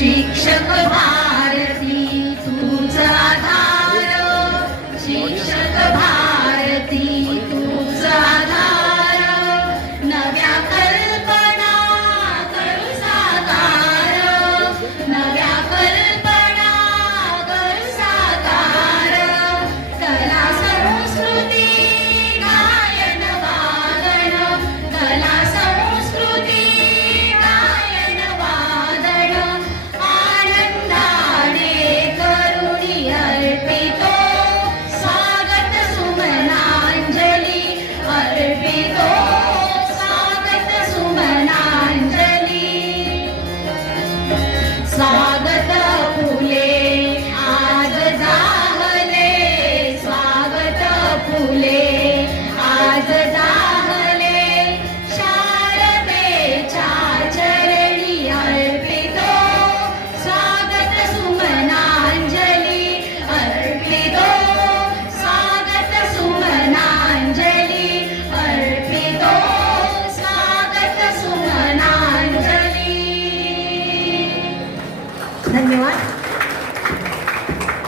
cheek.